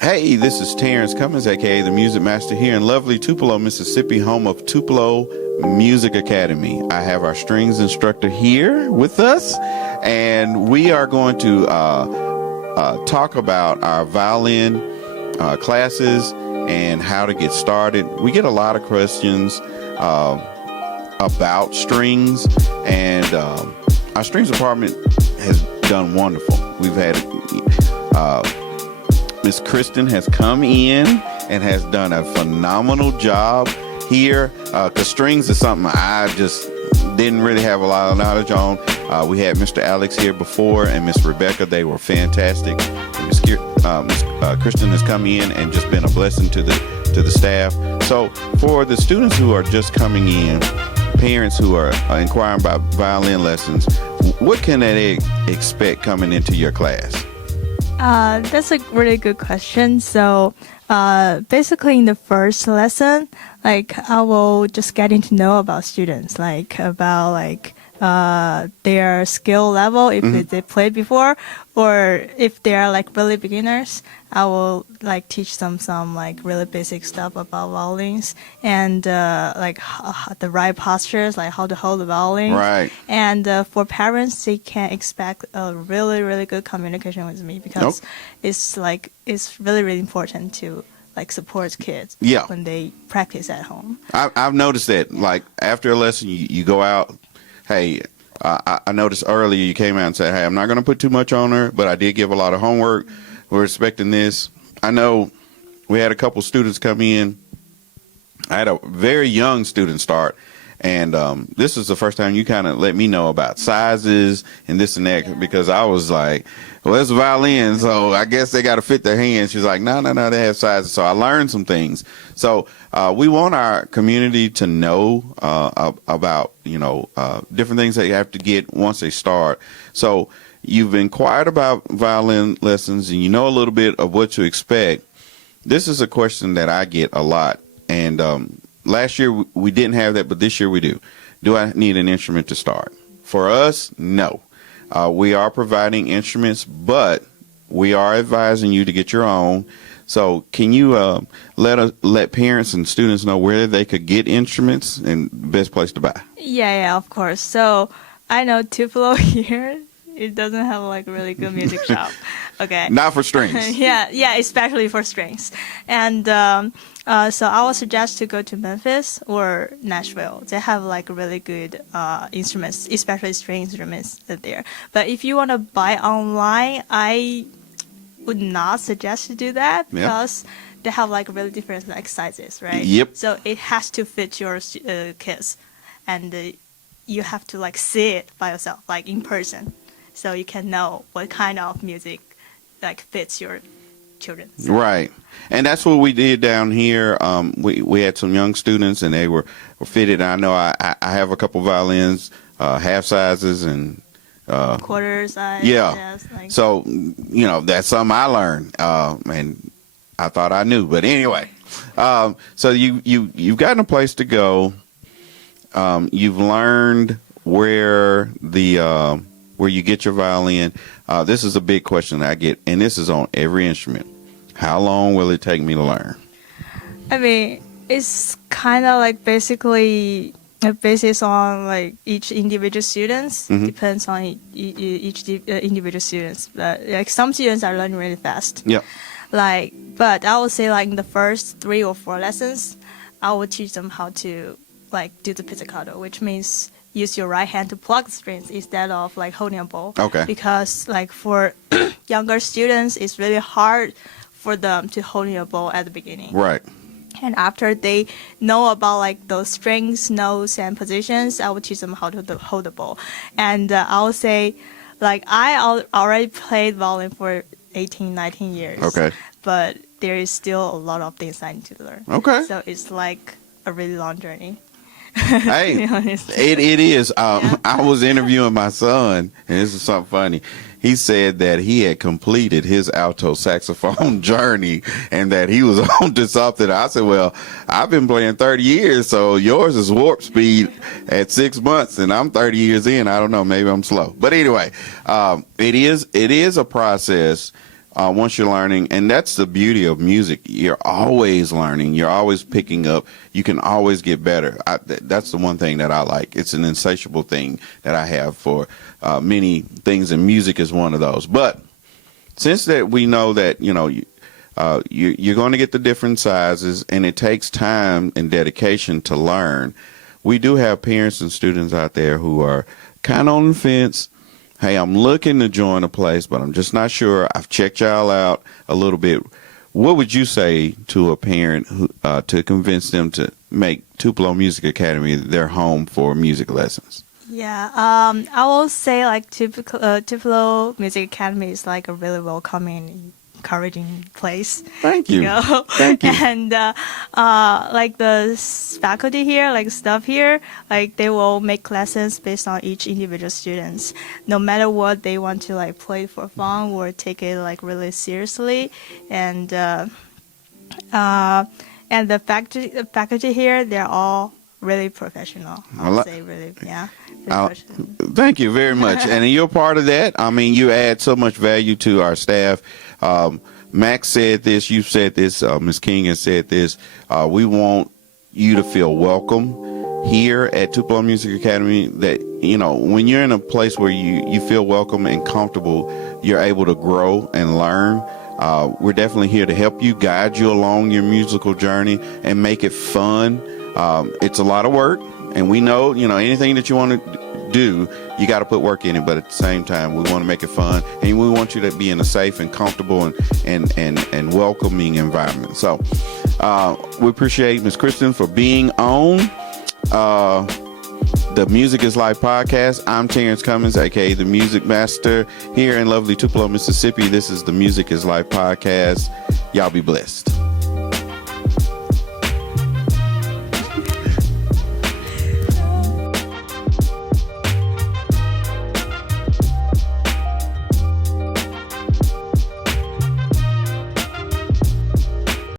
Hey, this is Terrence Cummins, aka the Music Master, here in lovely Tupelo, Mississippi, home of Tupelo Music Academy. I have our strings instructor here with us, and we are going to talk about our violin classes and how to get started. We get a lot of questions about strings, and our strings department has done wonderful. We've had Miss Kristen has come in and has done a phenomenal job here, because strings is something I just didn't really have a lot of knowledge on. We had Mr. Alex here before and Miss Rebecca. They were fantastic. Miss Kristen has come in and just been a blessing to the staff. So for the students who are just coming in, parents who are inquiring about violin lessons, what can they expect coming into your class? That's a really good question. So, basically in the first lesson, I will just getting to know about students, their skill level, if they played before, or if they are really beginners, I will teach them some really basic stuff about violins and the right postures, like how to hold the violin. Right. And for parents, they can expect a really, really good communication with me, because it's really, really important to support kids when they practice at home. I've noticed that after a lesson, you go out. Hey, I noticed earlier you came out and said, hey, I'm not going to put too much on her, but I did give a lot of homework. We're expecting this. I know we had a couple students come in. I had a very young student start, and this is the first time you kind of let me know about sizes and this and that, because I was like, well, it's a violin, so I guess they got to fit their hands. She's like, no, they have sizes. So I learned some things. So we want our community to know about, different things that you have to get once they start. So you've inquired about violin lessons and you know a little bit of what to expect. This is a question that I get a lot. And last year we didn't have that, but this year we do. Do I need an instrument to start? For us, no. We are providing instruments, but we are advising you to get your own. So can you let parents and students know where they could get instruments and best place to buy? Yeah, of course. So I know Tupelo here, it doesn't have a really good music shop. Okay. Not for strings. yeah, especially for strings. And so I would suggest to go to Memphis or Nashville. They have really good instruments, especially string instruments there. But if you want to buy online, I would not suggest to do that, because they have really different sizes, right? Yep. So it has to fit your kids, and you have to see it by yourself, in person, so you can know what kind of music fits your children. So. Right. And that's what we did down here. We had some young students and they were fitted. I know I have a couple violins, half sizes and quarter size. Yeah. Yes, so, that's something I learned. And I thought I knew. But anyway, so you've gotten a place to go. You've learned where you get your violin. This is a big question that I get, and this is on every instrument. How long will it take me to learn? I mean, it's kind of basically basis on each individual students. Depends on each individual students. But some students are learning really fast. Yeah. But I would say in the first 3 or 4 lessons, I will teach them how to do the pizzicato, which means use your right hand to pluck the strings instead of holding a bow. Okay. Because for younger students, it's really hard for them to hold a bow at the beginning. Right. And after they know about those strings, notes, and positions, I will teach them how to hold the bow. And I will say, I already played violin for 18, 19 years. Okay. But there is still a lot of things I need to learn. Okay. So it's a really long journey. Hey, it is. I was interviewing my son, and this is something funny. He said that he had completed his alto saxophone journey and that he was on to something. I said, well, I've been playing 30 years, so yours is warp speed at 6 months, and I'm 30 years in. I don't know, maybe I'm slow. But anyway, it is a process. once you're learning, and that's the beauty of music. You're always learning. You're always picking up. You can always get better. That's the one thing that I like. It's an insatiable thing that I have for many things, and music is one of those. But since that we know that, you're going to get the different sizes, and it takes time and dedication to learn, we do have parents and students out there who are kind of on the fence. Hey, I'm looking to join a place, but I'm just not sure. I've checked y'all out a little bit. What would you say to a parent who, to convince them to make Tupelo Music Academy their home for music lessons? Yeah, I will say like Tupelo Music Academy is like a really welcoming, encouraging place. Thank you. Thank you. And like the faculty here, like staff here, like they will make lessons based on each individual students, no matter what they want to like play for fun or take it like really seriously. And the faculty here, they're all really professional. I would say really, yeah. Thank you very much. And you're part of that. I mean, you add so much value to our staff. Max said this, you've said this, Ms. King has said this. We want you to feel welcome here at Tupelo Music Academy, that, when you're in a place where you feel welcome and comfortable, you're able to grow and learn. We're definitely here to help you, guide you along your musical journey, and make it fun. It's a lot of work, and we know, anything that you want to do, you got to put work in it, but at the same time, we want to make it fun, and we want you to be in a safe and comfortable and welcoming environment. So we appreciate Ms. Kristen for being on the Music is Life podcast. I'm Terrence Cummins, aka the Music Master, here in lovely Tupelo, Mississippi. This is the Music is Life podcast. Y'all be blessed.